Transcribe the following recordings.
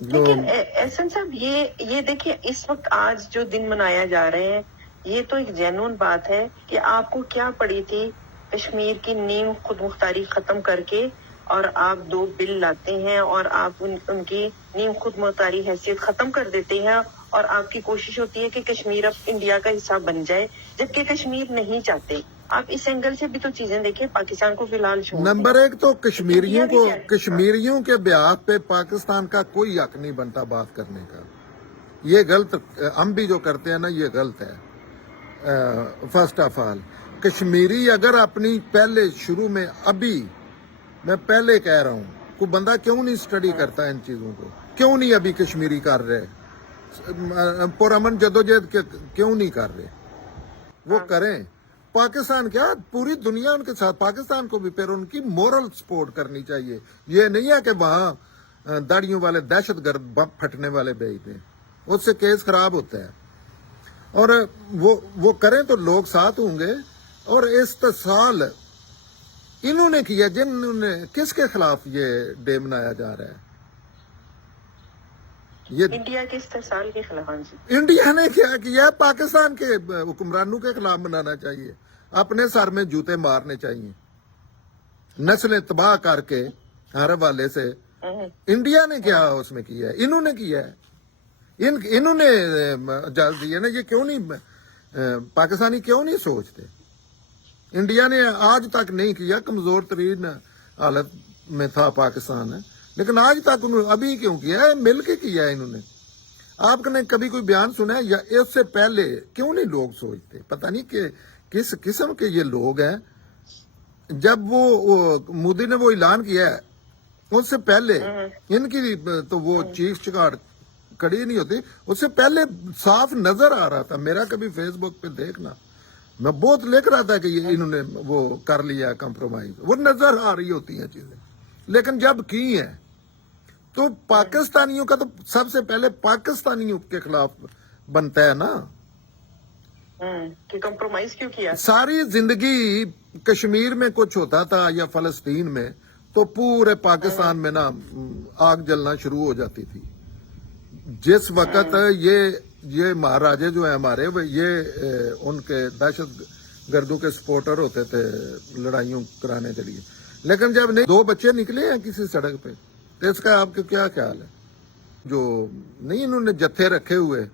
لیکن احسن صاحب یہ دیکھیں اس وقت آج جو دن منایا جا رہے ہیں یہ تو ایک جینون بات ہے کہ آپ کو کیا پڑی تھی کشمیر کی نیم خود مختاری ختم کر کے اور آپ 2 بل لاتے ہیں اور آپ ان کی نیم خود مختاری حیثیت ختم کر دیتے ہیں اور آپ کی کوشش ہوتی ہے کہ کشمیر اب انڈیا کا حصہ بن جائے جبکہ کشمیر نہیں چاہتے. آپ اس اینگل سے بھی تو چیزیں دیکھیں. پاکستان کو فی الحال نمبر 1 تو کشمیریوں کے بیعت پہ پاکستان کا کوئی حق نہیں بنتا بات کرنے کا. یہ غلط ہم بھی جو کرتے ہیں نا یہ غلط ہے. فرسٹ آف آل کشمیری اگر اپنی پہلے شروع میں ابھی میں پہلے کہہ رہا ہوں کوئی بندہ کیوں نہیں سٹڈی کرتا ان چیزوں کو, کیوں نہیں ابھی کشمیری کر رہے پرامن جدوجہد کیوں نہیں کر رہے, وہ کریں. پاکستان کیا پوری دنیا ان کے ساتھ, پاکستان کو بھی پھر ان کی مورل سپورٹ کرنی چاہیے. یہ نہیں ہے کہ وہاں داڑیوں والے دہشت گرد بم پھٹنے والے بھیج دیں, اس سے کیس خراب ہوتا ہے. اور وہ کریں تو لوگ ساتھ ہوں گے. اور استحصال انہوں نے کیا جنہوں نے کس کے خلاف یہ ڈے منایا جا رہا ہے, یہ انڈیا کے استحصال کے خلاف. انڈیا نے کیا کیا پاکستان کے حکمرانوں کے خلاف منانا چاہیے, اپنے سر میں جوتے مارنے چاہیے, نسلیں تباہ کر کے ہر حوالے سے. انڈیا نے کیا اس میں کیا ہے, انہوں نے کیا ہے, انہوں نے اجازت دی ہے نا. یہ کیوں نہیں پاکستانی کیوں نہیں سوچتے؟ انڈیا نے آج تک نہیں کیا, کمزور ترین حالت میں تھا پاکستان ہے, لیکن آج تک انہوں ابھی کیوں کیا ہے؟ مل کے کیا ہے انہوں نے. آپ نے کبھی کوئی بیان سنا ہے یا اس سے پہلے کیوں نہیں لوگ سوچتے؟ پتہ نہیں کہ کس قسم کے یہ لوگ ہیں. جب وہ مودی نے وہ اعلان کیا ہے اس سے پہلے ان کی تو وہ چیخ چکاڑ کڑی نہیں ہوتی. اس سے پہلے صاف نظر آ رہا تھا, میرا کبھی فیس بک پہ دیکھنا, میں بہت لکھ رہا تھا کہ یہ انہوں نے وہ کر لیا کمپرومائز, وہ نظر آ رہی ہوتی ہیں چیزیں. لیکن جب کی ہیں تو پاکستانیوں کا تو سب سے پہلے پاکستانیوں کے خلاف بنتا ہے نا کہ کمپرومائز کیوں کیا. ساری زندگی کشمیر میں کچھ ہوتا تھا یا فلسطین میں تو پورے پاکستان میں نا آگ جلنا شروع ہو جاتی تھی. جس وقت یہ مہاراجے جو ہیں ہمارے یہ ان کے دہشت گردوں کے سپورٹر ہوتے تھے لڑائیوں کرانے کے لیے. لیکن جب نہیں 2 بچے نکلے ہیں کسی سڑک پہ تو اس کا آپ کا کیا خیال ہے؟ جو نہیں انہوں نے جتھے رکھے ہوئے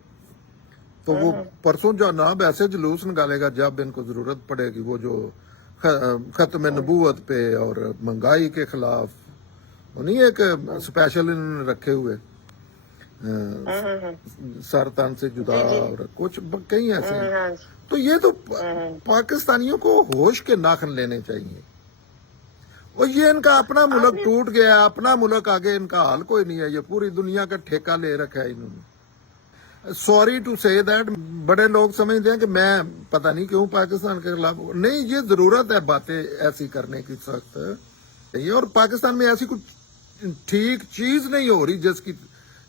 تو وہ پرسوں جو جناب ایسے جلوس نکالے گا جب ان کو ضرورت پڑے گی, وہ جو ختم نبوت پہ اور مہنگائی کے خلاف نہیں ایک اسپیشل انہوں نے رکھے ہوئے سر تن سے جدا اور کچھ کئی ایسے ہیں. تو یہ تو پاکستانیوں کو ہوش کے ناخن لینے چاہیے. اور یہ ان کا اپنا ملک ٹوٹ گیا, اپنا ملک آگے ان کا حال کوئی نہیں ہے, یہ پوری دنیا کا ٹھیکہ لے رکھا ہے انہوں نے. سوری ٹو سے دیٹ بڑے لوگ سمجھتے ہیں کہ میں پتہ نہیں کیوں پاکستان کے خلاف نہیں. یہ ضرورت ہے باتیں ایسی کرنے کی سخت, اور پاکستان میں ایسی کچھ ٹھیک چیز نہیں ہو رہی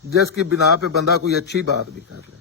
جس کی بنا پہ بندہ کوئی اچھی بات بھی کر لے.